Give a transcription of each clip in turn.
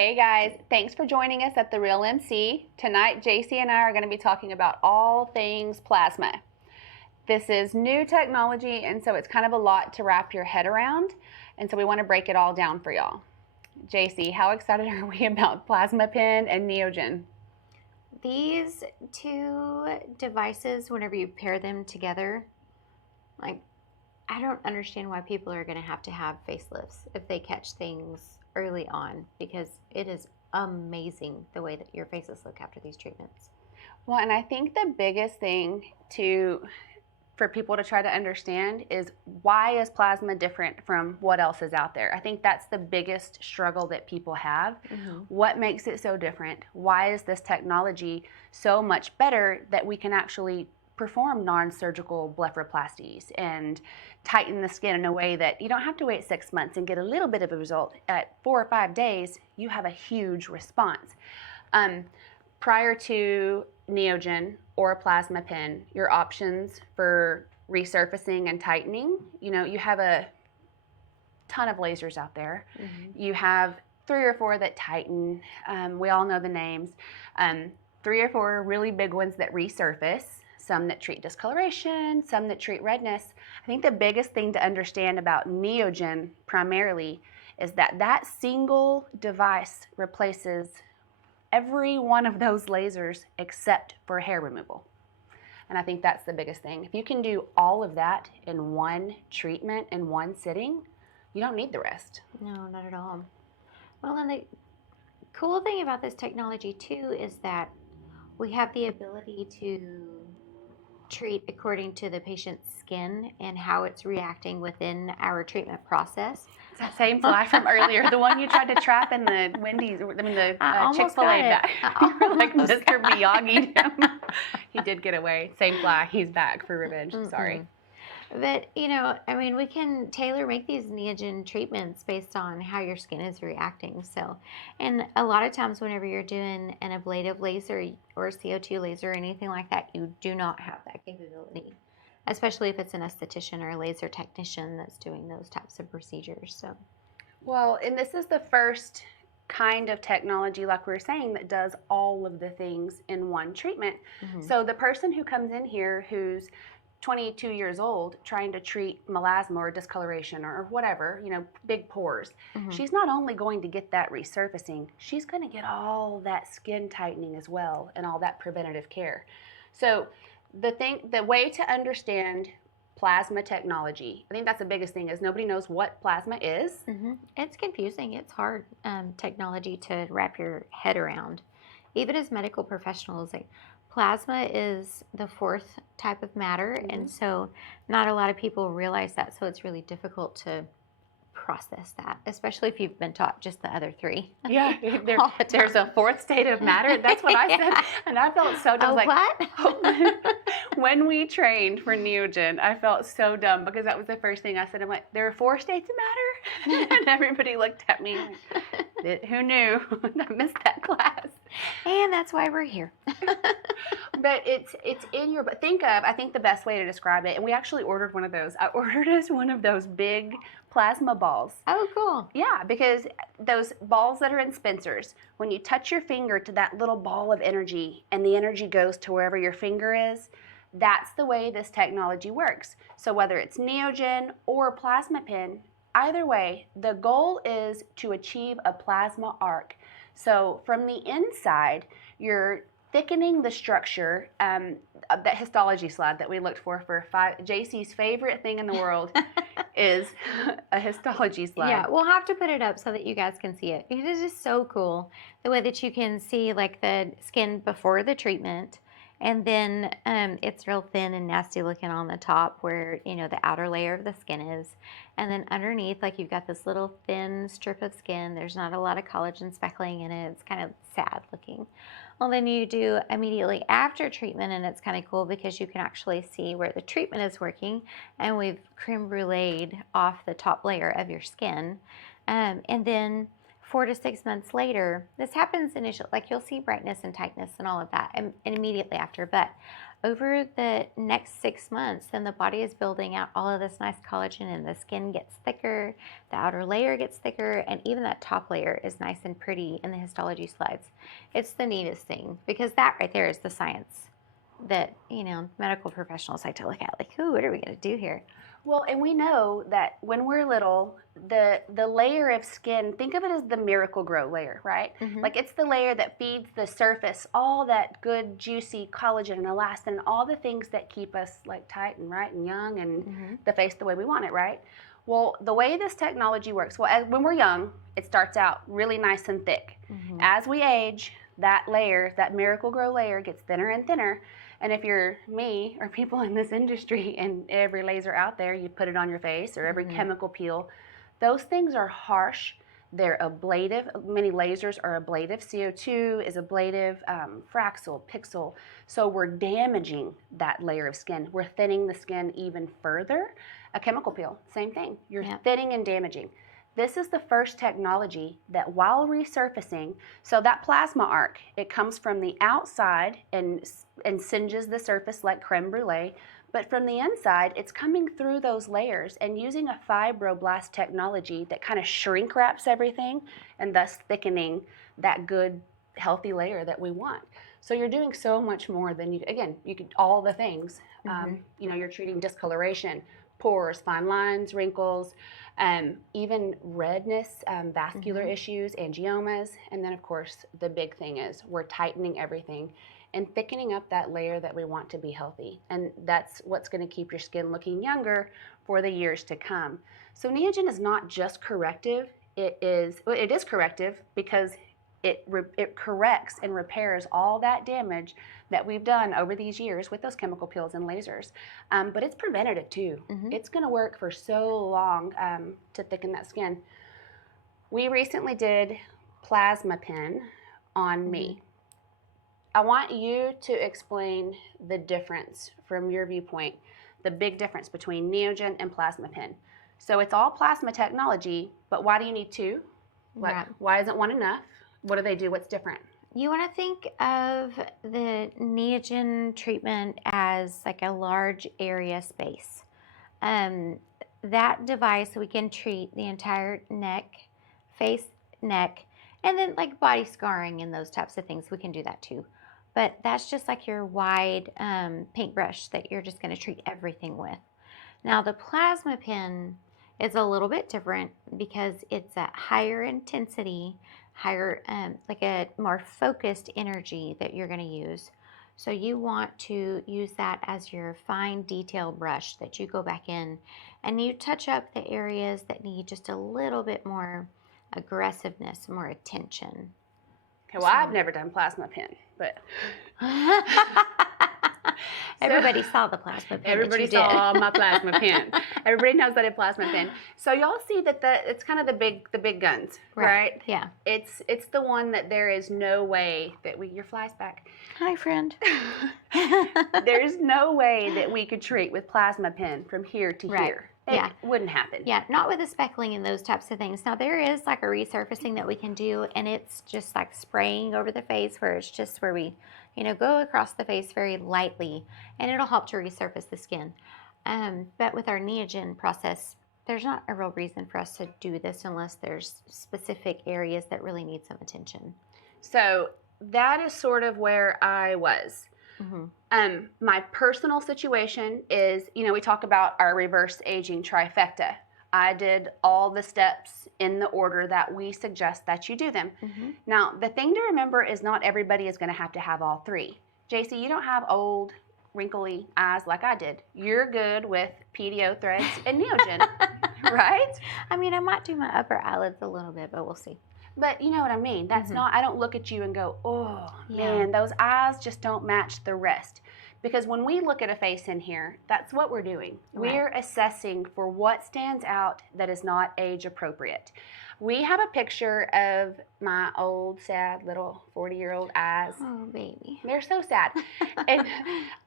Hey guys, thanks for joining us at TheRealMC. Tonight, Jaci and I are going to be talking about all things plasma. This is new technology, and so it's kind of a lot to wrap your head around, and so we want to break it all down for y'all. Jaci, how excited are we about Plasma Pen and NeoGen? These two devices, whenever you pair them together, I don't understand why people are going to have facelifts if they catch things early on, because it is amazing the way that your faces look after these treatments. Well, and I think the biggest thing for people to try to understand is, why is plasma different from what else is out there? I think that's the biggest struggle that people have. What makes it so different? Why is this technology so much better that we can actually perform non-surgical blepharoplasties and tighten the skin in a way that you don't have to wait 6 months and get a little bit of a result? At 4 or 5 days, you have a huge response. Prior to NeoGen or a plasma pen, your options for resurfacing and tightening, you have a ton of lasers out there. You have 3 or 4 that tighten. We all know the names. 3 or 4 really big ones that resurface, some that treat discoloration, some that treat redness. I think the biggest thing to understand about NeoGen primarily is that that single device replaces every one of those lasers except for hair removal. And I think that's the biggest thing. If you can do all of that in one treatment, in one sitting, you don't need the rest. No, not at all. Well, and the cool thing about this technology too is that we have the ability to treat according to the patient's skin and how it's reacting within our treatment process. It's that same fly from earlier, the one you tried to trap in the Wendy's, the Chick-fil-A back. Like Mr. Miyagi. He did get away. Same fly. He's back for revenge. Sorry. But, we can tailor make these NeoGen treatments based on how your skin is reacting. So, and a lot of times whenever you're doing an ablative laser or CO2 laser or anything like that, you do not have that capability, especially if it's an esthetician or a laser technician that's doing those types of procedures. So, well, and this is the first kind of technology, like we were saying, that does all of the things in one treatment. So the person who comes in here who's 22 years old trying to treat melasma or discoloration or whatever, big pores, she's not only going to get that resurfacing, she's going to get all that skin tightening as well and all that preventative care. So the way to understand plasma technology, I think that's the biggest thing, is nobody knows what plasma is. It's confusing. It's hard technology to wrap your head around. Even as medical professionals, plasma is the 4th type of matter, and so not a lot of people realize that, so it's really difficult to process that, especially if you've been taught just the other 3. Yeah, there's a 4th state of matter. That's what I said, and I felt so dumb. What? When we trained for NeoGen, I felt so dumb because that was the first thing I said. I'm like, there are 4 states of matter? And everybody looked at me like, who knew? I missed that class. And that's why we're here. But it's in your, but I think the best way to describe it, and we actually ordered one of those. I ordered us one of those big plasma balls. Oh, cool. Yeah, because those balls that are in Spencer's, when you touch your finger to that little ball of energy and the energy goes to wherever your finger is, that's the way this technology works. So whether it's NeoGen or a plasma pen, either way, the goal is to achieve a plasma arc. So from the inside, you're thickening the structure. That histology slide that we looked for Jaci's favorite thing in the world is a histology slide. Yeah, we'll have to put it up so that you guys can see it. It is just so cool the way that you can see like the skin before the treatment, and then it's real thin and nasty looking on the top where the outer layer of the skin is, and then underneath, like, you've got this little thin strip of skin. There's not a lot of collagen speckling in it. It's kind of sad looking. Well, then you do immediately after treatment, and it's kind of cool because you can actually see where the treatment is working, and we've creme bruleed off the top layer of your skin. And then 4 to 6 months later, this happens initially, like you'll see brightness and tightness and all of that and immediately after. But over the next 6 months, then the body is building out all of this nice collagen and the skin gets thicker, the outer layer gets thicker, and even that top layer is nice and pretty in the histology slides. It's the neatest thing because that right there is the science that, medical professionals like to look at, like, ooh, what are we going to do here? Well, and we know that when we're little, the layer of skin, think of it as the miracle grow layer, right? Mm-hmm. Like it's the layer that feeds the surface all that good, juicy collagen and elastin and all the things that keep us like tight and right and young and the face the way we want it, right? Well, the way this technology works, when we're young, it starts out really nice and thick. As we age, that layer, that miracle grow layer gets thinner and thinner. And if you're me or people in this industry and every laser out there, you put it on your face or every chemical peel, those things are harsh. They're ablative. Many lasers are ablative. CO2 is ablative, Fraxel, Pixel. So we're damaging that layer of skin. We're thinning the skin even further. A chemical peel, same thing. You're thinning and damaging. This is the first technology that while resurfacing, so that plasma arc, it comes from the outside and singes the surface like creme brulee, but from the inside, it's coming through those layers and using a fibroblast technology that kind of shrink wraps everything and thus thickening that good, healthy layer that we want. So you're doing so much more than you could, all the things. You're treating discoloration, pores, fine lines, wrinkles, even redness, vascular issues, angiomas, and then of course the big thing is we're tightening everything and thickening up that layer that we want to be healthy. And that's what's going to keep your skin looking younger for the years to come. So NeoGen is not just corrective, it is corrective because it corrects and repairs all that damage that we've done over these years with those chemical peels and lasers. But it's preventative too. It's going to work for so long to thicken that skin. We recently did plasma pen on me. I want you to explain the difference from your viewpoint, the big difference between NeoGen and plasma pen. So it's all plasma technology, but why do you need two? Why isn't one enough? What do they do? What's different? You want to think of the NeoGen treatment as like a large area space. That device, we can treat the entire neck, face, neck, and then like body scarring and those types of things. We can do that too. But that's just like your wide paintbrush that you're just going to treat everything with. Now the plasma pen is a little bit different because it's a higher intensity, higher, like a more focused energy that you're going to use. So you want to use that as your fine detail brush that you go back in and you touch up the areas that need just a little bit more aggressiveness, more attention. Okay, well, I've never done plasma pen, but everybody saw the plasma pen. Everybody saw my plasma pen. Everybody knows that I plasma pen. So y'all see that it's kind of the big guns, right? Yeah. It's the one that there is no way that your fly's back. Hi, friend. There's no way that we could treat with plasma pen from here to here. It wouldn't happen. Yeah, not with the speckling and those types of things. Now, there is like a resurfacing that we can do, and it's just like spraying over the face where it's just where we, go across the face very lightly, and it'll help to resurface the skin. But with our NeoGen process, there's not a real reason for us to do this unless there's specific areas that really need some attention. So that is sort of where I was. My personal situation is, we talk about our reverse aging trifecta. I did all the steps in the order that we suggest that you do them. Now, the thing to remember is not everybody is going to have all three. Jaci, you don't have old, wrinkly eyes like I did. You're good with PDO threads and NeoGen, right? I mean, I might do my upper eyelids a little bit, but we'll see. But you know what I mean. That's not, I don't look at you and go, oh, man, those eyes just don't match the rest. Because when we look at a face in here, that's what we're doing. Right. We're assessing for what stands out that is not age appropriate. We have a picture of my old, sad little 40-year-old eyes. Oh, baby. They're so sad. and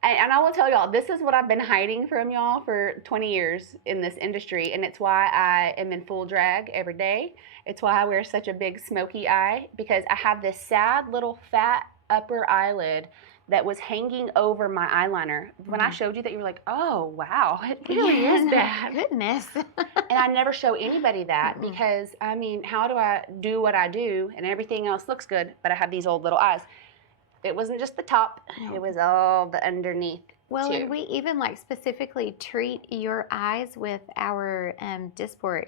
I will tell y'all, this is what I've been hiding from y'all for 20 years in this industry, and it's why I am in full drag every day. It's why I wear such a big smoky eye, because I have this sad little fat upper eyelid that was hanging over my eyeliner. When I showed you that, you were like, oh, wow, it really is bad. Goodness. And I never show anybody that because, I mean, how do I do what I do and everything else looks good, but I have these old little eyes? It wasn't just the top, it was all the underneath. Well, too. and we even like specifically treat your eyes with our Dysport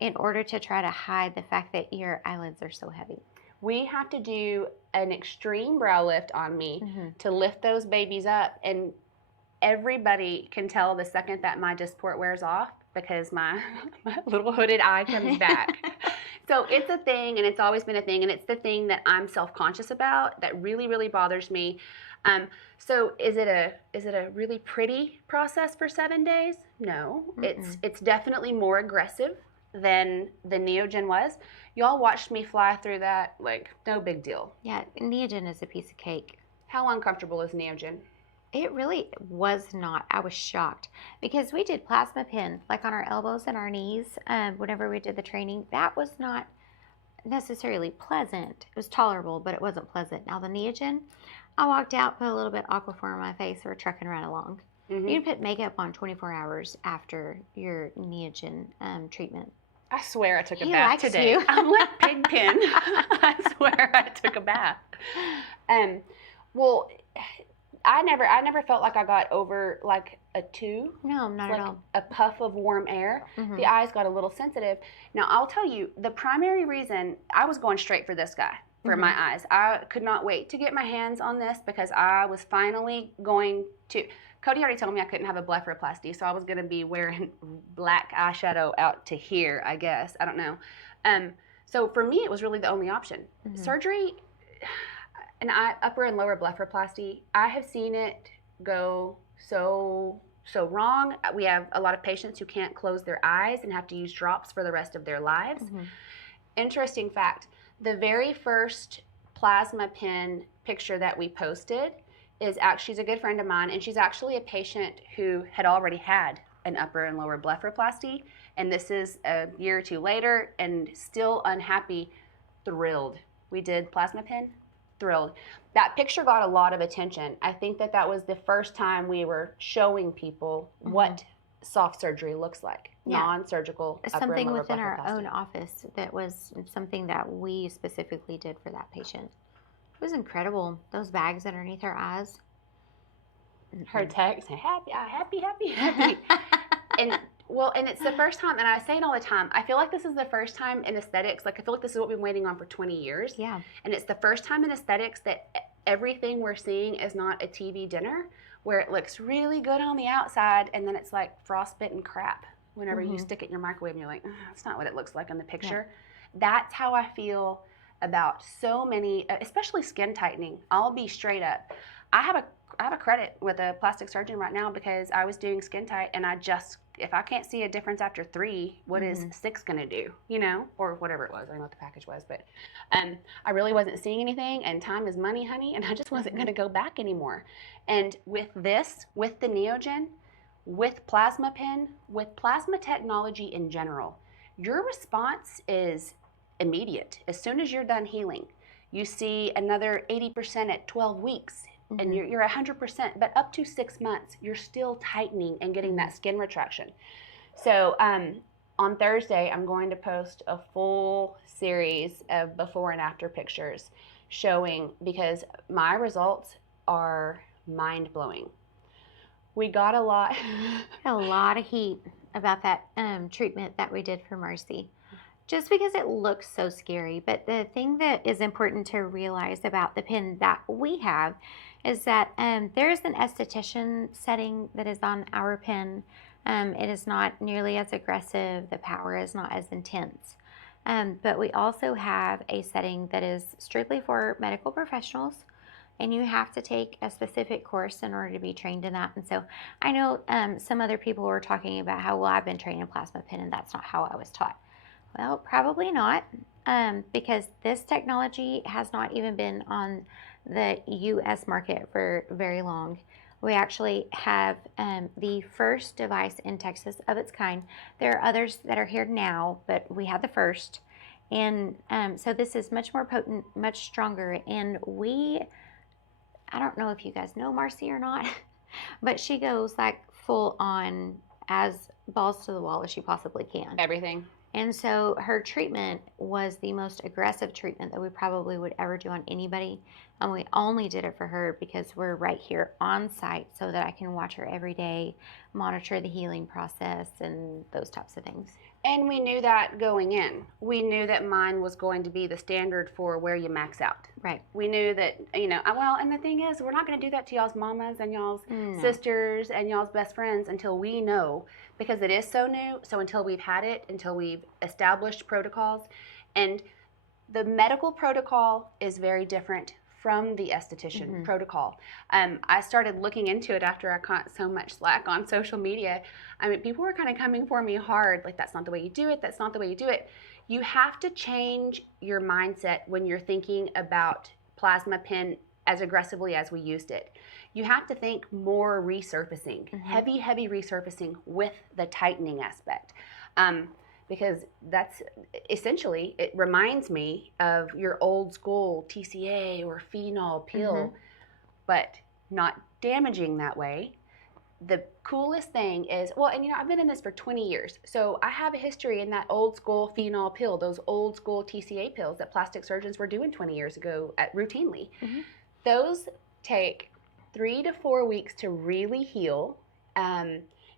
in order to try to hide the fact that your eyelids are so heavy. We have to do an extreme brow lift on me to lift those babies up, and everybody can tell the second that my Dysport wears off because my little hooded eye comes back. So it's a thing, and it's always been a thing, and it's the thing that I'm self-conscious about that really, really bothers me. So is it a really pretty process for 7 days? No, it's definitely more aggressive than the NeoGen was. Y'all watched me fly through that, like, no big deal. Yeah, NeoGen is a piece of cake. How uncomfortable is NeoGen? It really was not. I was shocked because we did plasma pin like on our elbows and our knees whenever we did the training. That was not necessarily pleasant. It was tolerable, but it wasn't pleasant. Now the NeoGen, I walked out, put a little bit of Aquaphor on my face, we're trucking right along. You can put makeup on 24 hours after your NeoGen treatment. I swear I took a He bath likes today. you. I'm like Pigpen. I swear I took a bath. Well, I never felt like I got over like a 2. No, not like at all. a puff of warm air. The eyes got a little sensitive. Now, I'll tell you, the primary reason I was going straight for this guy, for my eyes. I could not wait to get my hands on this because I was finally going to. Cody already told me I couldn't have a blepharoplasty, so I was going to be wearing black eyeshadow out to here, I guess. I don't know. So for me, it was really the only option. Surgery, an upper and lower blepharoplasty, I have seen it go so wrong. We have a lot of patients who can't close their eyes and have to use drops for the rest of their lives. Interesting fact, the very first plasma pin picture that we posted is actually, she's a good friend of mine, and she's actually a patient who had already had an upper and lower blepharoplasty, and this is a year or 2 later, and still unhappy, thrilled. We did plasma pin, thrilled. That picture got a lot of attention. I think that was the first time we were showing people what soft surgery looks like, non-surgical upper Something and lower within our blepharoplasty. own office that was something that we specifically did for that patient. It was incredible. Those bags underneath her eyes. Her text, happy. and it's the first time, and I say it all the time, I feel like this is the first time in aesthetics, like I feel like this is what we've been waiting on for 20 years. Yeah. And it's the first time in aesthetics that everything we're seeing is not a TV dinner where it looks really good on the outside and then it's like frostbitten crap whenever you stick it in your microwave and you're like, that's not what it looks like in the picture. That's how I feel about so many, especially skin tightening. I'll be straight up. I have a credit with a plastic surgeon right now because I was doing skin tight, and if I can't see a difference after 3, what is 6 gonna do? You know, or whatever it was. I don't know what the package was, but I really wasn't seeing anything, and time is money, honey, and I just wasn't gonna go back anymore. And with this, with the NeoGen, with plasma pin, with plasma technology in general, your response is immediate. As soon as you're done healing, you see another 80% at 12 weeks, and you're 100%, but up to 6 months, you're still tightening and getting that skin retraction. So on Thursday, I'm going to post a full series of before and after pictures showing, because my results are mind-blowing. We got a lot of heat about that treatment that we did for Marcie, just because it looks so scary. But the thing that is important to realize about the pin that we have is that there's an esthetician setting that is on our pin. It is not nearly as aggressive. The power is not as intense. But we also have a setting that is strictly for medical professionals, and you have to take a specific course in order to be trained in that. And so I know some other people were talking about how, well, I've been trained in plasma pin, and that's not how I was taught. Well, probably not, because this technology has not even been on the US market for very long. We actually have the first device in Texas of its kind. There are others that are here now, but we had the first. And so this is much more potent, much stronger. And I don't know if you guys know Marcie or not, but she goes like full on as balls to the wall as she possibly can. Everything. And so her treatment was the most aggressive treatment that we probably would ever do on anybody. And we only did it for her because we're right here on site so that I can watch her every day, monitor the healing process, and those types of things. And we knew that going in. We knew that mine was going to be the standard for where you max out. Right. We knew that, well, and the thing is, we're not going to do that to y'all's mamas and y'all's sisters and y'all's best friends until we know, because it is so new. So until we've had it, until we've established protocols, and the medical protocol is very different from the esthetician protocol. I started looking into it after I caught so much slack on social media. I mean, people were kind of coming for me hard, like, that's not the way you do it, that's not the way you do it. You have to change your mindset when you're thinking about plasma pen as aggressively as we used it. You have to think more resurfacing, heavy resurfacing with the tightening aspect. Because that's essentially, it reminds me of your old school TCA or phenol peel, but not damaging that way. The coolest thing is, well, and I've been in this for 20 years, so I have a history in that old school phenol pill, those old school TCA pills that plastic surgeons were doing 20 years ago routinely. Those take 3 to 4 weeks to really heal.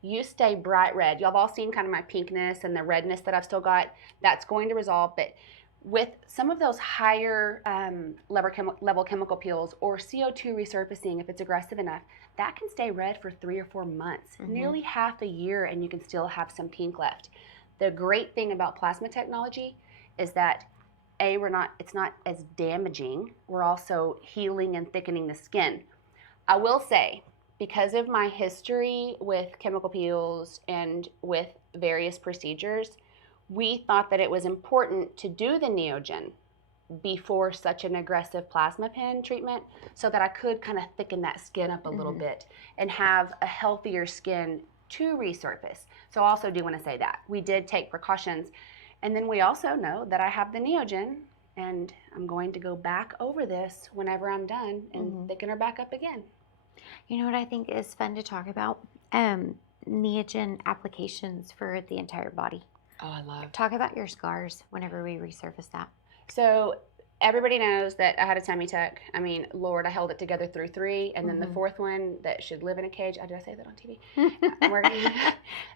You stay bright red. Y'all have all seen kind of my pinkness and the redness that I've still got. That's going to resolve, but with some of those higher level chemical peels or CO2 resurfacing, if it's aggressive enough, that can stay red for 3 or 4 months, nearly half a year, and you can still have some pink left. The great thing about plasma technology is that it's not as damaging. We're also healing and thickening the skin. I will say, because of my history with chemical peels and with various procedures, we thought that it was important to do the NeoGen before such an aggressive plasma pen treatment so that I could kind of thicken that skin up a little bit and have a healthier skin to resurface. So I also do want to say that. We did take precautions. And then we also know that I have the NeoGen, and I'm going to go back over this whenever I'm done and thicken her back up again. You know what I think is fun to talk about? NeoGen applications for the entire body. Oh, I love. Talk about your scars whenever we resurface that. So everybody knows that I had a tummy tuck. I mean, Lord, I held it together through 3, and then the 4th one that should live in a cage. Did I say that on TV?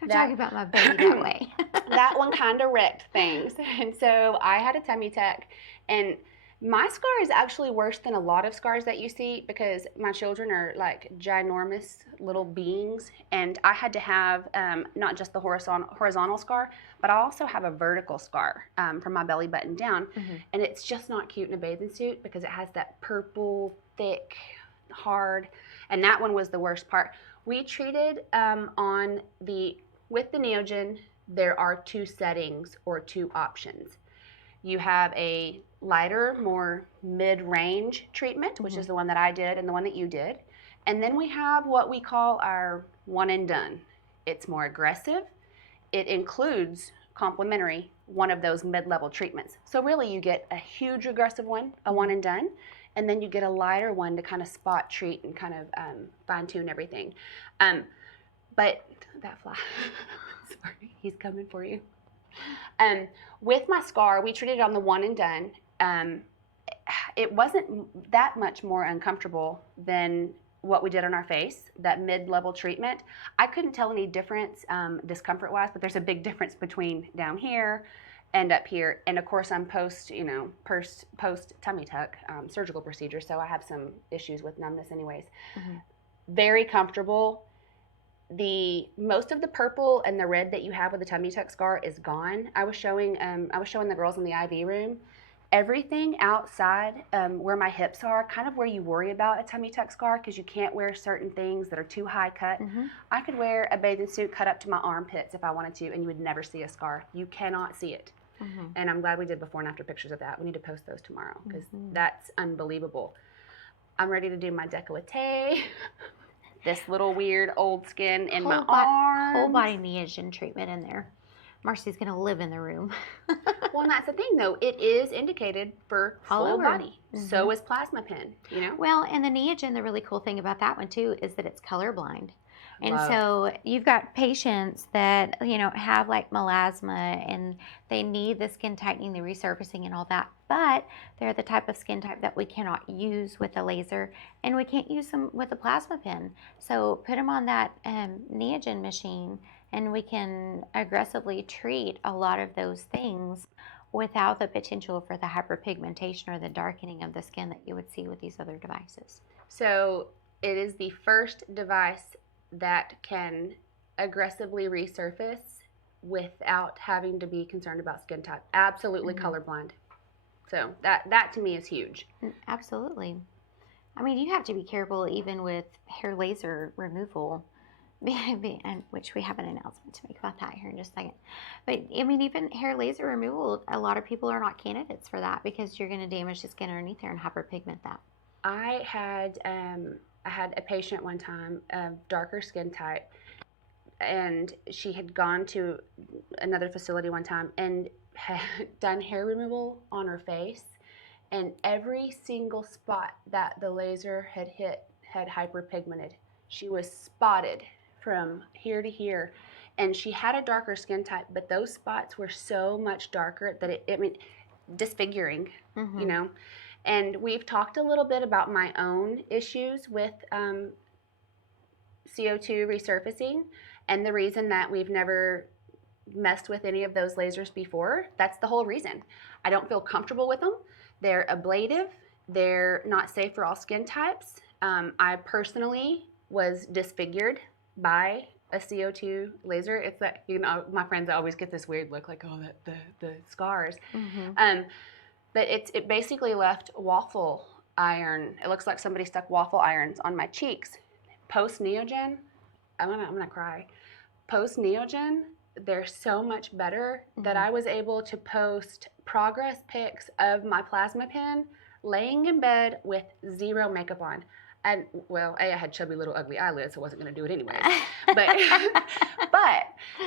I'm talking about my baby that way. That one kind of wrecked things. And so I had a tummy tuck, and my scar is actually worse than a lot of scars that you see because my children are like ginormous little beings, and I had to have not just the horizontal scar, but I also have a vertical scar from my belly button down, and it's just not cute in a bathing suit because it has that purple, thick, hard, and that one was the worst part. We treated with the NeoGen, there are 2 settings or 2 options. You have a lighter, more mid-range treatment, which is the one that I did and the one that you did. And then we have what we call our one and done. It's more aggressive. It includes complementary one of those mid-level treatments. So really you get a huge aggressive one, a one and done, and then you get a lighter one to kind of spot treat and kind of fine-tune everything. But that fly, sorry, he's coming for you. With my scar, we treated it on the one and done. It wasn't that much more uncomfortable than what we did on our face, that mid-level treatment. I couldn't tell any difference discomfort-wise, but there's a big difference between down here and up here. And of course, I'm post tummy tuck surgical procedure, so I have some issues with numbness anyways. Very comfortable. Most of the purple and the red that you have with the tummy tuck scar is gone. I was showing the girls in the IV room. Everything outside where my hips are, kind of where you worry about a tummy tuck scar because you can't wear certain things that are too high cut. I could wear a bathing suit cut up to my armpits if I wanted to, and you would never see a scar. You cannot see it. And I'm glad we did before and after pictures of that. We need to post those tomorrow because that's unbelievable. I'm ready to do my décolleté. This little weird old skin in my arms. Whole body NeoGen treatment in there. Marcie's going to live in the room. Well, and that's the thing, though. It is indicated for All full over. body. So is plasma pen, you know? Well, and the NeoGen, the really cool thing about that one, too, is that it's colorblind. And Love. so you've got patients that, you know, have like melasma and they need the skin tightening, the resurfacing and all that, but they're the type of skin type that we cannot use with a laser and we can't use them with a plasma pen. So put them on that NeoGen machine and we can aggressively treat a lot of those things without the potential for the hyperpigmentation or the darkening of the skin that you would see with these other devices. So it is the first device that can aggressively resurface without having to be concerned about skin type. Absolutely colorblind. So that to me is huge. Absolutely. I mean, you have to be careful even with hair laser removal, which we have an announcement to make about that here in just a second. But I mean, even hair laser removal, a lot of people are not candidates for that because you're going to damage the skin underneath there and hyperpigment that. I had a patient one time of darker skin type, and she had gone to another facility one time and had done hair removal on her face, and every single spot that the laser had hit had hyperpigmented. She was spotted from here to here, and she had a darker skin type, but those spots were so much darker that it disfiguring, you know. And we've talked a little bit about my own issues with CO2 resurfacing and the reason that we've never messed with any of those lasers before. That's the whole reason. I don't feel comfortable with them. They're ablative. They're not safe for all skin types. I personally was disfigured by a CO2 laser. It's that, you know, my friends always get this weird look like, oh, the scars. But it basically left waffle iron. It looks like somebody stuck waffle irons on my cheeks. Post NeoGen, I'm gonna cry. Post NeoGen, they're so much better that I was able to post progress pics of my plasma pen laying in bed with zero makeup on. And well, I had chubby little ugly eyelids, so I wasn't going to do it anyways. But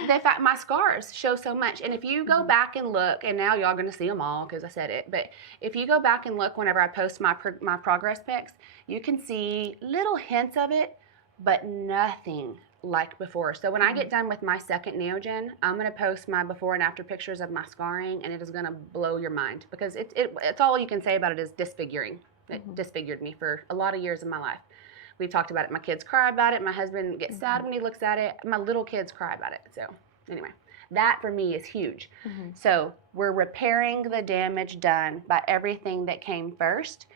the fact my scars show so much. And if you go back and look, and now y'all going to see them all because I said it. But if you go back and look whenever I post my progress pics, you can see little hints of it, but nothing like before. So when I get done with my second NeoGen, I'm going to post my before and after pictures of my scarring, and it is going to blow your mind because it's all you can say about it is disfiguring. It disfigured me for a lot of years of my life. We've talked about it. My kids cry about it. My husband gets sad when he looks at it. My little kids cry about it. So anyway, that for me is huge. So we're repairing the damage done by everything that came first.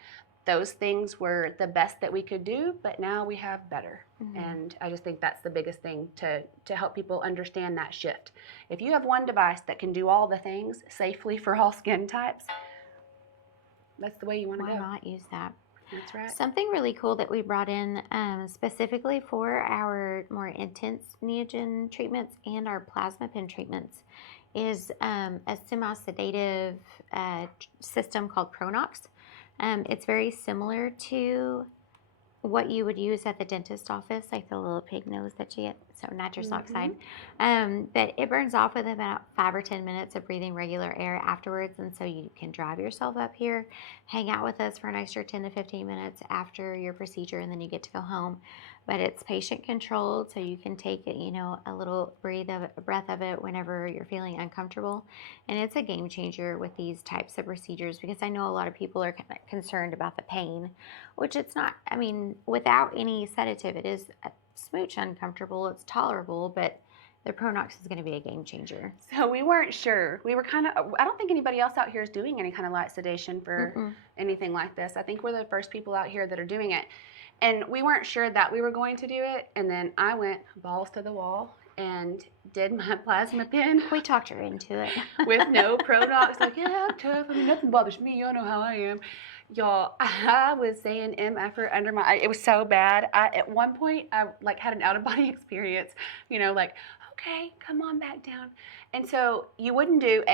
Those things were the best that we could do, but now we have better. And I just think that's the biggest thing to help people understand that shift. If you have one device that can do all the things safely for all skin types, that's the way you want to go. Why not use that? That's right. Something really cool that we brought in specifically for our more intense NeoGen treatments and our plasma pen treatments is a semi-sedative system called Pronox. It's very similar to what you would use at the dentist office, like the little pig nose that you get, so nitrous oxide. But it burns off within about 5 or 10 minutes of breathing regular air afterwards, and so you can drive yourself up here, hang out with us for an extra 10 to 15 minutes after your procedure, and then you get to go home. But it's patient controlled, so you can take it, you know, a little breath of it whenever you're feeling uncomfortable. And it's a game changer with these types of procedures because I know a lot of people are kind of concerned about the pain, which it's not. I mean, without any sedative, it is a smooch uncomfortable. It's tolerable, but the Pronox is going to be a game changer. So we weren't sure. We were kind of, I don't think anybody else out here is doing any kind of light sedation for anything like this. I think we're the first people out here that are doing it. And we weren't sure that we were going to do it. And then I went balls to the wall and did my plasma pen. We talked her into it. With no Pronox. Like, yeah, I'm tough. I mean, nothing bothers me. Y'all know how I am. Y'all, I was saying MF under my eye. It was so bad. At one point, I like had an out-of-body experience. You know, like, okay, come on back down. And so you wouldn't do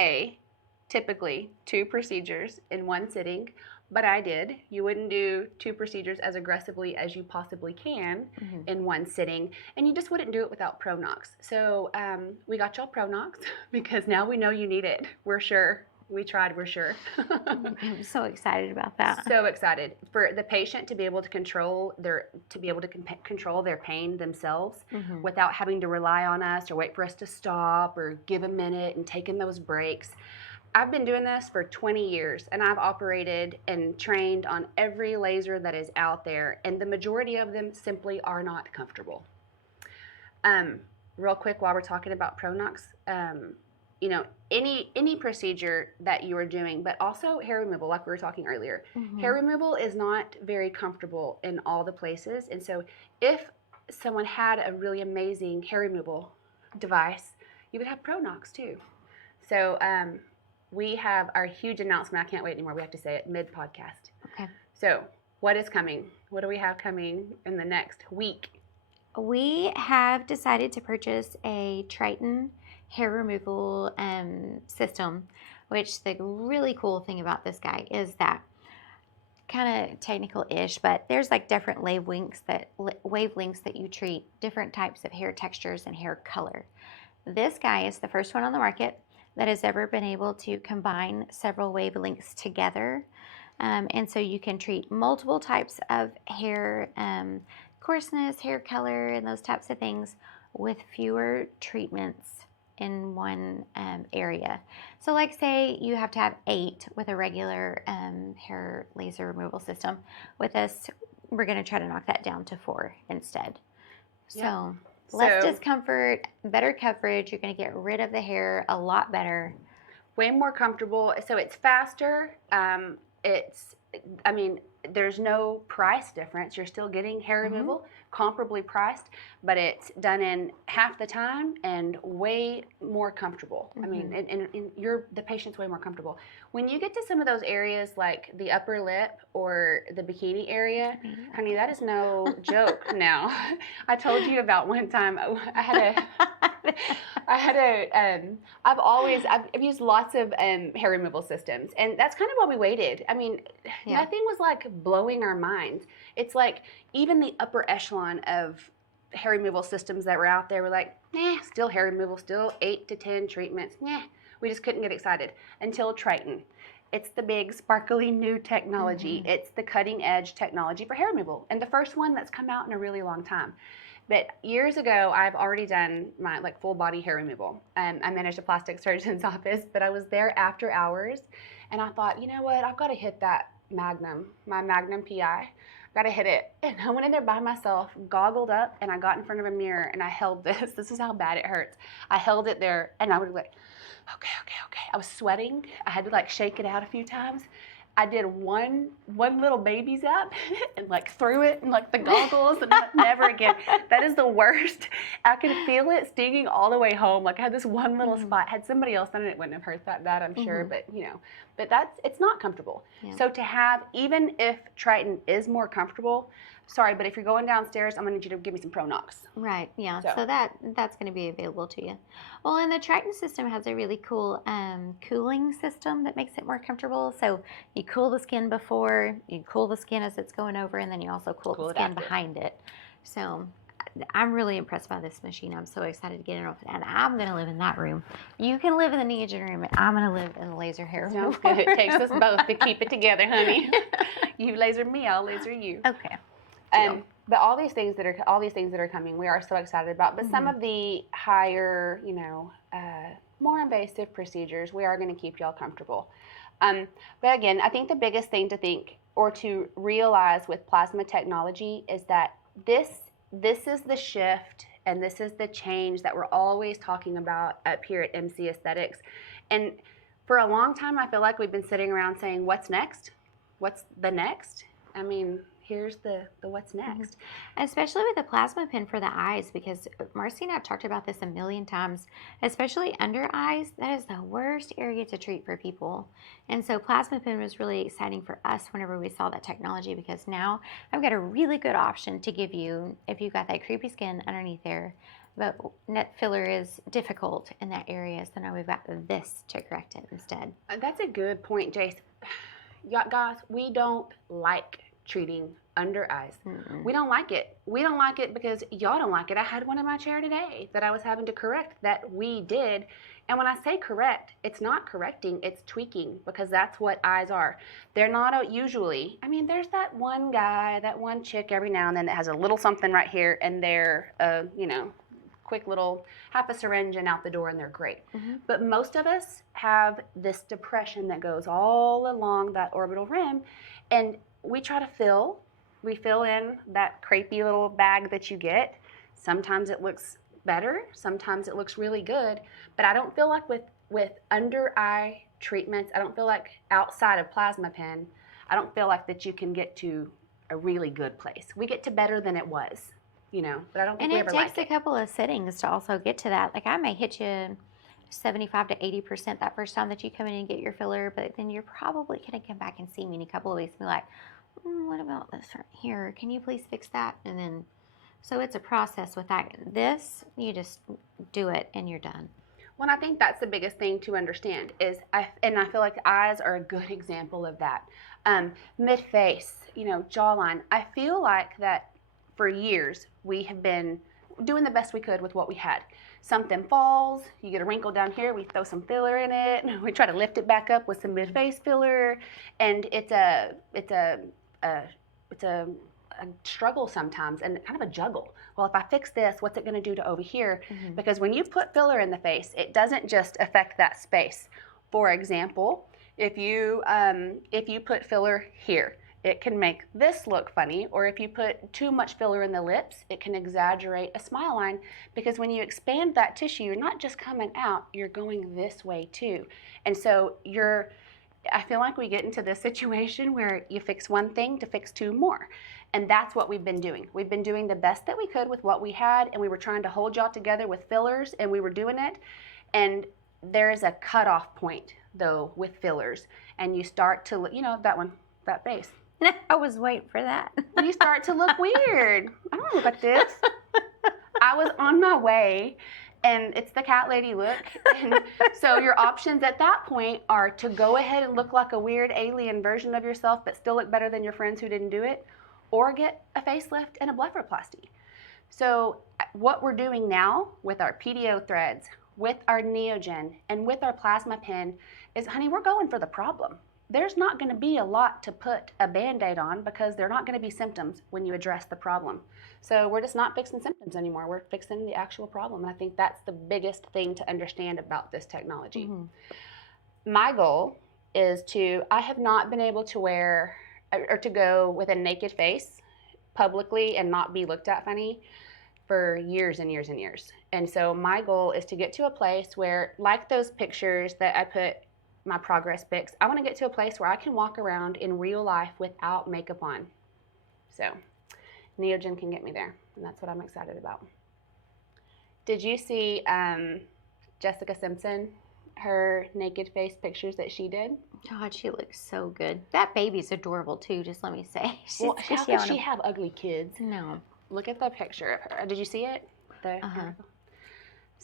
typically 2 procedures in one sitting, but I did. You wouldn't do 2 procedures as aggressively as you possibly can in one sitting, and you just wouldn't do it without Pronox. So we got y'all Pronox because now we know you need it. We're sure. We tried, we're sure. I'm so excited about that. So excited for the patient to be able to control their pain themselves without having to rely on us or wait for us to stop or give a minute and taking those breaks. I've been doing this for 20 years, and I've operated and trained on every laser that is out there, and the majority of them simply are not comfortable. Real quick, while we're talking about Pronox, you know, any procedure that you are doing, but also hair removal, like we were talking earlier. Hair removal is not very comfortable in all the places, and so if someone had a really amazing hair removal device, you would have Pronox too. So we have our huge announcement. I can't wait anymore. We have to say it mid-podcast. Okay. So what is coming? What do we have coming in the next week? We have decided to purchase a Triton hair removal system, which the really cool thing about this guy is that kind of technical-ish, but there's like different wavelengths that you treat different types of hair textures and hair color. This guy is the first one on the market that has ever been able to combine several wavelengths together. And so you can treat multiple types of hair coarseness, hair color, and those types of things with fewer treatments in one area. So like say you have to have 8 with a regular hair laser removal system. With us, we're going to try to knock that down to 4 instead. So less discomfort, better coverage. You're going to get rid of the hair a lot better. Way more comfortable. So it's faster. There's no price difference. You're still getting hair removal, comparably priced, but it's done in half the time and way more comfortable. I mean, and the patient's way more comfortable. When you get to some of those areas like the upper lip or the bikini area, honey, that is no joke now. I told you about one time I've used lots of hair removal systems, and that's kind of why we waited. I mean, nothing was like blowing our minds. It's like even the upper echelon of hair removal systems that were out there were like, still hair removal, still 8 to 10 treatments. We just couldn't get excited until Triton. It's the big sparkly new technology. It's the cutting edge technology for hair removal, and the first one that's come out in a really long time. But years ago, I've already done my full body hair removal. I managed a plastic surgeon's office, but I was there after hours, and I thought, you know what, I've got to hit that Magnum, my Magnum PI. Got to hit it. And I went in there by myself, goggled up, and I got in front of a mirror, and I held this. This is how bad it hurts. I held it there, and I was like, okay. I was sweating. I had to shake it out a few times. I did one little baby zap and threw it in the goggles and never again. That is the worst. I could feel it stinging all the way home. I had this one little spot. Had somebody else done it, it wouldn't have hurt that bad, I'm sure. But it's not comfortable. Yeah. So to have, even if Triton is more comfortable, sorry, but if you're going downstairs, I'm gonna need you to give me some Pronox. Right. Yeah. So that's going to be available to you. Well, and the Triton system has a really cool cooling system that makes it more comfortable. So you cool the skin before, you cool the skin as it's going over, and then you also cool the skin behind it. So I'm really impressed by this machine. I'm so excited to get it off, and I'm going to live in that room. You can live in the NeoGen room, and I'm going to live in the laser hair room. Sounds good. It takes us both to keep it together, honey. You laser me, I'll laser you. Okay. But all these things that are coming, we are so excited about. But some of the higher, more invasive procedures, we are going to keep y'all comfortable. But again, I think the biggest thing to think or to realize with plasma technology is that this is the shift and this is the change that we're always talking about up here at MC Aesthetics. And for a long time, I feel like we've been sitting around saying, what's next? What's the next? I mean, here's the what's next. Especially with the plasma pen for the eyes, because Marcie and I have talked about this a million times, especially under eyes. That is the worst area to treat for people. And so plasma pen was really exciting for us whenever we saw that technology, because now I've got a really good option to give you if you've got that creepy skin underneath there. but net filler is difficult in that area, so now we've got this to correct it instead. That's a good point, Jace. Guys, we don't like treating under eyes. We don't like it. We don't like it because y'all don't like it. I had one in my chair today that I was having to correct that we did. And when I say correct, it's not correcting, it's tweaking, because that's what eyes are. They're not usually, I mean, there's that one guy, that one chick every now and then that has a little something right here, and they're, you know, quick little half a syringe and out the door, and they're great. But most of us have this depression that goes all along that orbital rim, and we try to fill. We fill in that crepey little bag that you get. Sometimes it looks better, sometimes it looks really good, but I don't feel like with under eye treatments, I don't feel like outside of plasma pen, I don't feel like that you can get to a really good place. We get to better than it was, you know, but I don't think we ever like it. And it takes a couple of sittings to also get to that. Like I may hit you 75 to 80% that first time that you come in and get your filler, but then you're probably going to come back and see me in a couple of weeks and be like, what about this right here? Can you please fix that? And then, so it's a process with that. This, you just do it and you're done. Well, I think that's the biggest thing to understand is, and I feel like the eyes are a good example of that. Mid-face, you know, jawline. I feel like that for years we have been doing the best we could with what we had. Something falls, you get a wrinkle down here, we throw some filler in it, we try to lift it back up with some mid-face filler, and it's a struggle sometimes and kind of a juggle. Well, if I fix this, what's it going to do to over here? Because when you put filler in the face, it doesn't just affect that space. For example, if you put filler here, it can make this look funny, or if you put too much filler in the lips, it can exaggerate a smile line, because when you expand that tissue, you're not just coming out, you're going this way too. And so I feel like we get into this situation where you fix one thing to fix two more. And that's what we've been doing. We've been doing the best that we could with what we had, and we were trying to hold y'all together with fillers, and we were doing it. And there is a cutoff point, though, with fillers. And you start to, you know, that face. I was waiting for that. You start to look weird. I don't look like this. I was on my way, and it's the cat lady look. And so your options at that point are to go ahead and look like a weird alien version of yourself, but still look better than your friends who didn't do it, or get a facelift and a blepharoplasty. So what we're doing now with our PDO threads, with our NeoGen, and with our plasma pen is, honey, we're going for the problem. There's not going to be a lot to put a Band-Aid on, because there are not going to be symptoms when you address the problem. So we're just not fixing symptoms anymore. We're fixing the actual problem. And I think that's the biggest thing to understand about this technology. My goal is I have not been able to wear or to go with a naked face publicly and not be looked at funny for years and years and years. And so my goal is to get to a place where, like those pictures that I put, my progress pics, I want to get to a place where I can walk around in real life without makeup on. So NeoGen can get me there, and that's what I'm excited about. Did you see Jessica Simpson, her naked face pictures that she did? God, she looks so good. That baby's adorable too, just let me say. Well, how could she have ugly kids? No. Look at the picture of her. Did you see it? So,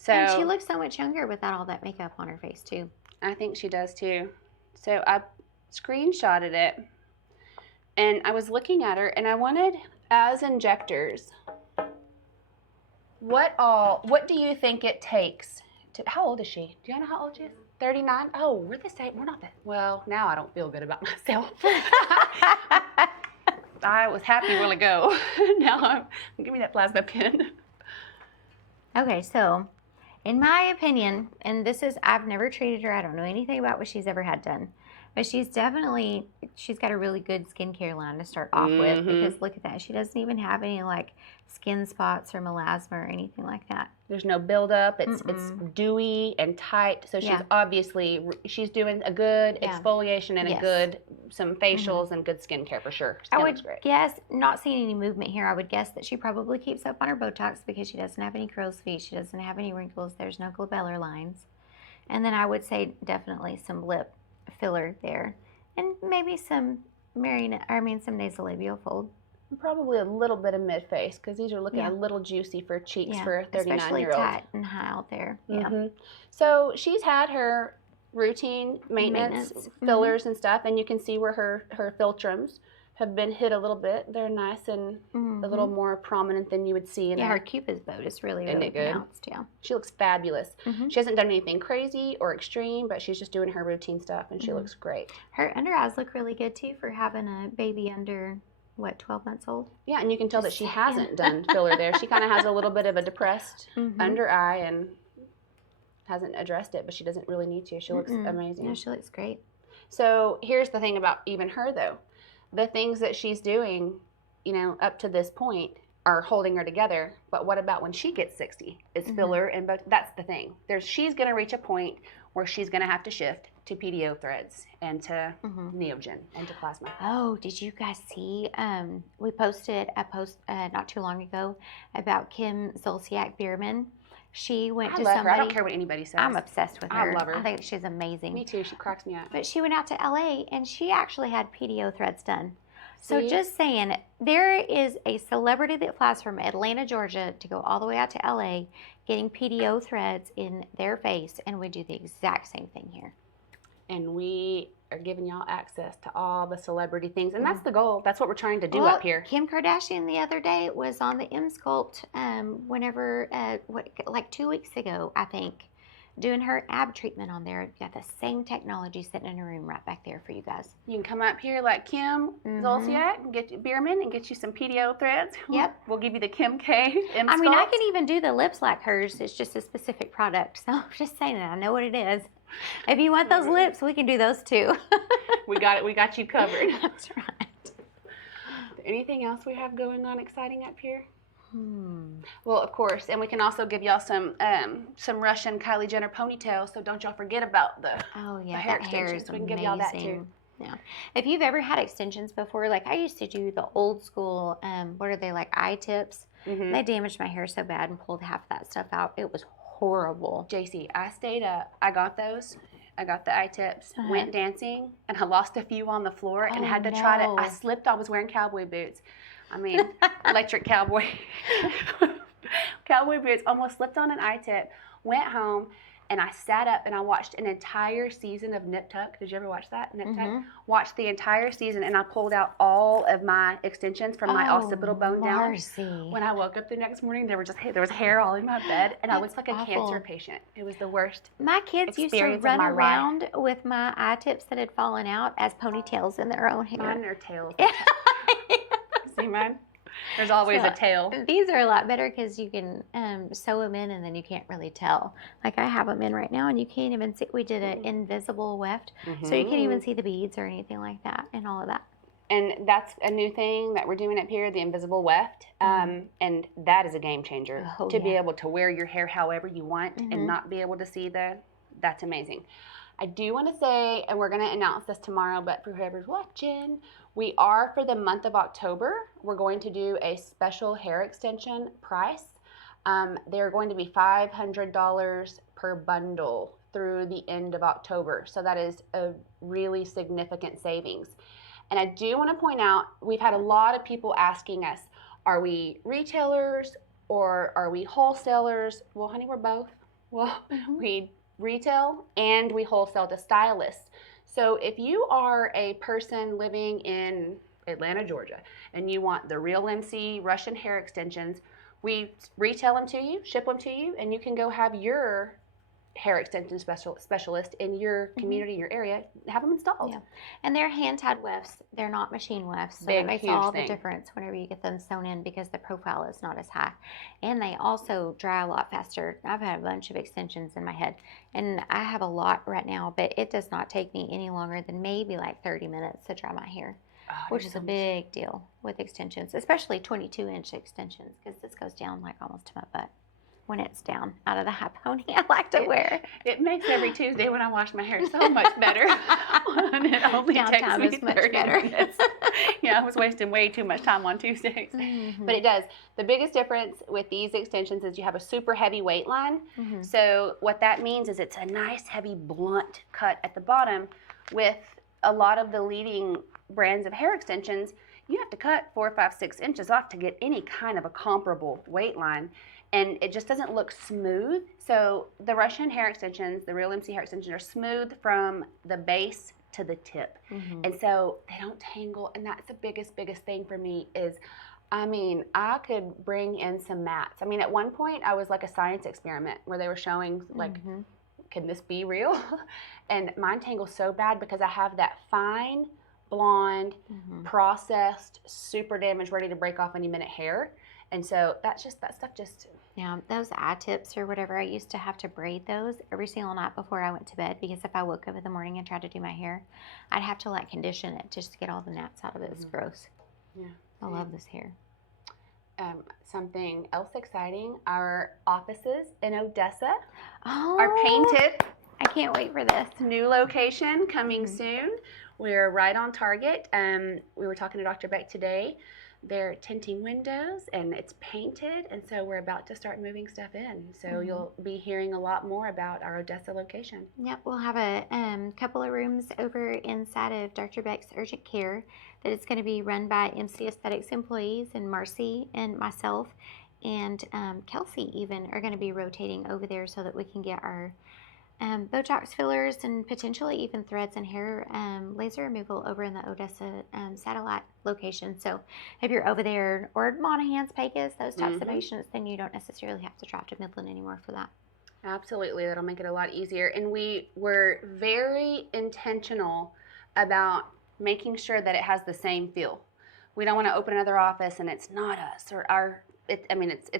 and she looks so much younger without all that makeup on her face too. I think she does too. So I screenshotted it, and I was looking at her, and I wanted, as injectors, what do you think it takes to, how old is she? Do you know how old she is? 39? Oh, we're the same. We're not that, well, now I don't feel good about myself. I was happy a while ago. Now give me that plasma pen. Okay, so in my opinion, and this is, I've never treated her, I don't know anything about what she's ever had done, but she's got a really good skincare line to start off with, because look at that, she doesn't even have any like skin spots or melasma or anything like that. There's no buildup. It's dewy and tight. So she's doing a good exfoliation and a good, some facials and good skincare for sure. I would guess, not seeing any movement here, I would guess that she probably keeps up on her Botox, because she doesn't have any crow's feet. She doesn't have any wrinkles. There's no glabellar lines. And then I would say definitely some lip filler there. And maybe some nasolabial fold. Probably a little bit of mid-face because these are looking a little juicy for cheeks for a 39-year-old. Especially tight and high out there. Yeah. So she's had her routine maintenance fillers and stuff, and you can see where her filtrums have been hit a little bit. They're nice and a little more prominent than you would see in her Cupid's boat is really good? Pronounced. Yeah. She looks fabulous. She hasn't done anything crazy or extreme, but she's just doing her routine stuff, and she looks great. Her under eyes look really good too for having a baby under 12 months old. Yeah, and you can tell that she hasn't done filler there. She kind of has a little bit of a depressed under eye and hasn't addressed it, but she doesn't really need to. She looks amazing. No, she looks great. So here's the thing about even her though. The things that she's doing, up to this point are holding her together. But what about when she gets 60? It's filler and that's the thing. She's going to reach a point where she's going to have to shift to PDO threads and to NeoGen and to plasma. Oh, did you guys see? We posted a post not too long ago about Kim Zolciak-Bierman. She went to somebody. Her. I don't care what anybody says. I'm obsessed with her. I love her. I think she's amazing. Me too. She cracks me up. But she went out to LA and she actually had PDO threads done. So just saying, there is a celebrity that flies from Atlanta, Georgia to go all the way out to LA getting PDO threads in their face, and we do the exact same thing here. And we are giving y'all access to all the celebrity things, and that's the goal. That's what we're trying to do up here. Kim Kardashian the other day was on the M-Sculpt like 2 weeks ago, I think, doing her ab treatment on there. Got the same technology sitting in a room right back there for you guys. You can come up here like Kim Zolciak and get you Bierman and get you some PDO threads. Yep. We'll give you the Kim K M-Sculpt. I mean, I can even do the lips like hers. It's just a specific product. So I'm just saying that. I know what it is. If you want those lips, we can do those too. We got it. We got you covered. That's right. Anything else we have going on exciting up here? Well, of course, and we can also give y'all some Russian Kylie Jenner ponytails. So don't y'all forget about the hair extensions. We can give y'all that too. Yeah. If you've ever had extensions before, like I used to do the old school, what are they, like eye tips? They damaged my hair so bad and pulled half that stuff out. It was horrible. Jaci, I stayed up. I got those. I got the eye tips, went dancing, and I lost a few on the floor and had to try to. I slipped. I was wearing cowboy boots. I mean, electric cowboy boots. Almost slipped on an eye tip. Went home, and I sat up and I watched an entire season of Nip Tuck. Did you ever watch that? Nip Tuck? Watched the entire season, and I pulled out all of my extensions from my occipital bone Marcie. down. When I woke up the next morning, there was hair all in my bed, and I looked like a cancer patient. It was the worst. My kids used to run around with my eye tips that had fallen out as ponytails in their own hair. Mine are tails. See mine? There's always a tail. These are a lot better because you can sew them in and then you can't really tell. Like I have them in right now and you can't even see. We did an invisible weft, so you can't even see the beads or anything like that and all of that. And that's a new thing that we're doing up here, the invisible weft. And that is a game changer. To be able to wear your hair however you want and not be able to see that's amazing. I do want to say, and we're going to announce this tomorrow, but for whoever's watching, we are, for the month of October, we're going to do a special hair extension price. They're going to be $500 per bundle through the end of October. So that is a really significant savings. And I do want to point out, we've had a lot of people asking us, are we retailers or are we wholesalers? Well, honey, we're both. Well, we retail and we wholesale to stylists. So if you are a person living in Atlanta, Georgia, and you want TheRealMC Russian hair extensions, we retail them to you, ship them to you, and you can go have your hair extension specialist in your community, your area, have them installed. Yeah, and they're hand-tied wefts. They're not machine wefts, so it makes all the difference whenever you get them sewn in because the profile is not as high. And they also dry a lot faster. I've had a bunch of extensions in my head, and I have a lot right now, but it does not take me any longer than maybe like 30 minutes to dry my hair, which is a big deal with extensions, especially 22-inch extensions, because this goes down like almost to my butt. When it's down out of the high pony I like to wear. It makes every Tuesday when I wash my hair so much better. And it only takes me 30 minutes. Yeah, I was wasting way too much time on Tuesdays. But it does. The biggest difference with these extensions is you have a super heavy weight line. So what that means is it's a nice heavy blunt cut at the bottom. With a lot of the leading brands of hair extensions, you have to cut 4, 5, 6 inches off to get any kind of a comparable weight line. And it just doesn't look smooth. So the Russian hair extensions, the RealMC hair extensions, are smooth from the base to the tip. And so they don't tangle. And that's the biggest thing for me is, I mean, I could bring in some mats. I mean, at one point I was like a science experiment where they were showing like, can this be real? And mine tangles so bad because I have that fine, blonde, processed, super damaged, ready to break off any minute hair. And so that stuff just... Yeah, those eye tips or whatever, I used to have to braid those every single night before I went to bed, because if I woke up in the morning and tried to do my hair, I'd have to like condition it just to get all the gnats out of it. It's gross. Yeah. I love this hair. Something else exciting, our offices in Odessa Oh, are painted. I can't wait for this. New location coming soon. We're right on target. We were talking to Dr. Beck today. They're tinting windows and it's painted, and so we're about to start moving stuff in. So you'll be hearing a lot more about our Odessa location. Yep, we'll have a couple of rooms over inside of Dr. Beck's urgent care that is going to be run by MC Aesthetics employees, and Marcie and myself and Kelsey even are going to be rotating over there so that we can get our Botox fillers and potentially even threads and hair laser removal over in the Odessa satellite location. So if you're over there, or Monahans, Pecos, those types of patients, then you don't necessarily have to drive to Midland anymore for that. Absolutely, that'll make it a lot easier. And we were very intentional about making sure that it has the same feel. We don't want to open another office and it's not us, or it's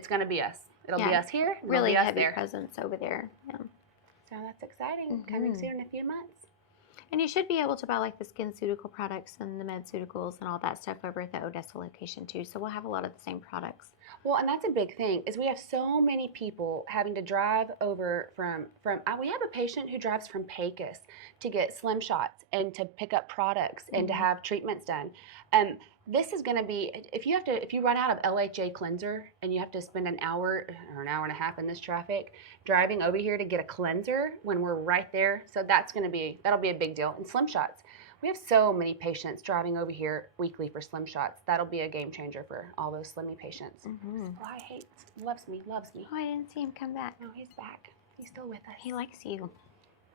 going to be us. It'll be us here. Really be us heavy there. presence over there. Yeah. So that's exciting. Coming soon in a few months. And you should be able to buy like the SkinCeutical products and the MedCeuticals and all that stuff over at the Odessa location too. So we'll have a lot of the same products. Well, and that's a big thing is we have so many people having to drive over from we have a patient who drives from Pecos to get slim shots and to pick up products and to have treatments done. This is going to be, if you run out of LHA cleanser and you have to spend an hour or an hour and a half in this traffic driving over here to get a cleanser when we're right there, so that'll be a big deal. And slim shots, we have so many patients driving over here weekly for slim shots. That'll be a game changer for all those slimmy patients. Loves me. Oh, I didn't see him come back. No, he's back. He's still with us. He likes you.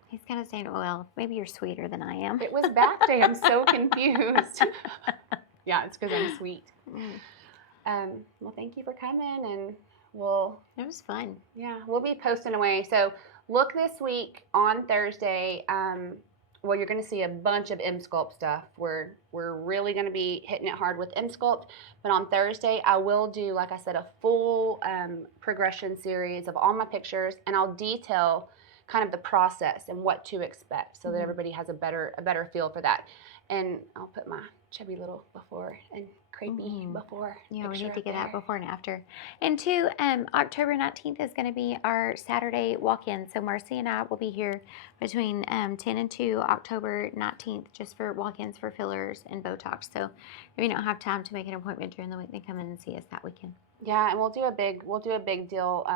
He's kind of saying, well, maybe you're sweeter than I am. It was bath day. I'm so confused. Yeah, it's because I'm sweet. Well, thank you for coming, and It was fun. Yeah, we'll be posting away. So look this week on Thursday. Well, you're going to see a bunch of M-Sculpt stuff. We're really going to be hitting it hard with M-Sculpt. But on Thursday, I will do, like I said, a full progression series of all my pictures, and I'll detail kind of the process and what to expect so that everybody has a better feel for that. And I'll put my chubby little before and crepey before. Yeah, we need to get that before and after. And two, October 19th is going to be our Saturday walk-in. So Marcie and I will be here between 10 and 2 October 19th just for walk-ins for fillers and Botox. So if you don't have time to make an appointment during the week, then come in and see us that weekend. Yeah, and we'll do a big deal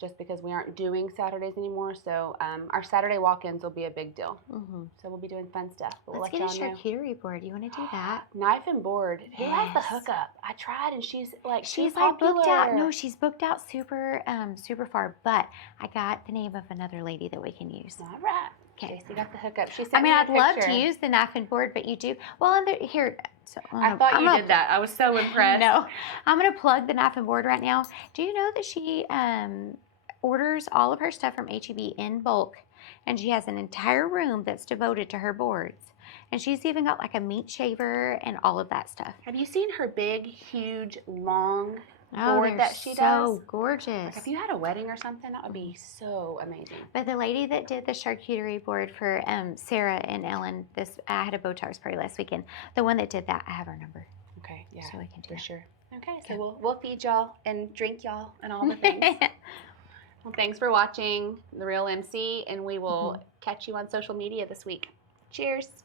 just because we aren't doing Saturdays anymore. So our Saturday walk-ins will be a big deal. So we'll be doing fun stuff. But Let's get a charcuterie board. You want to do that? Knife and board. Who has the hookup? I tried, and she's like booked out. No, she's booked out super far. But I got the name of another lady that we can use. All right. Okay. Jaci got the hookup. She sent I mean, me a I'd love picture. to use the knife and board, but you do. Well, here. So, I thought you did that. I was so impressed. No, I'm going to plug the knife and board right now. Do you know that she orders all of her stuff from H-E-B in bulk, and she has an entire room that's devoted to her boards, and she's even got like a meat shaver and all of that stuff. Have you seen her big, huge, long Oh, board they're that she does? so gorgeous. Like if you had a wedding or something, that would be so amazing. But the lady that did the charcuterie board for Sarah and Ellen, I had a Botox party last weekend. The one that did that, I have her number. Okay, yeah, so we can do for that. sure. Okay, so we'll feed y'all and drink y'all and all the things. Well, thanks for watching The Real MC, and we will catch you on social media this week. Cheers.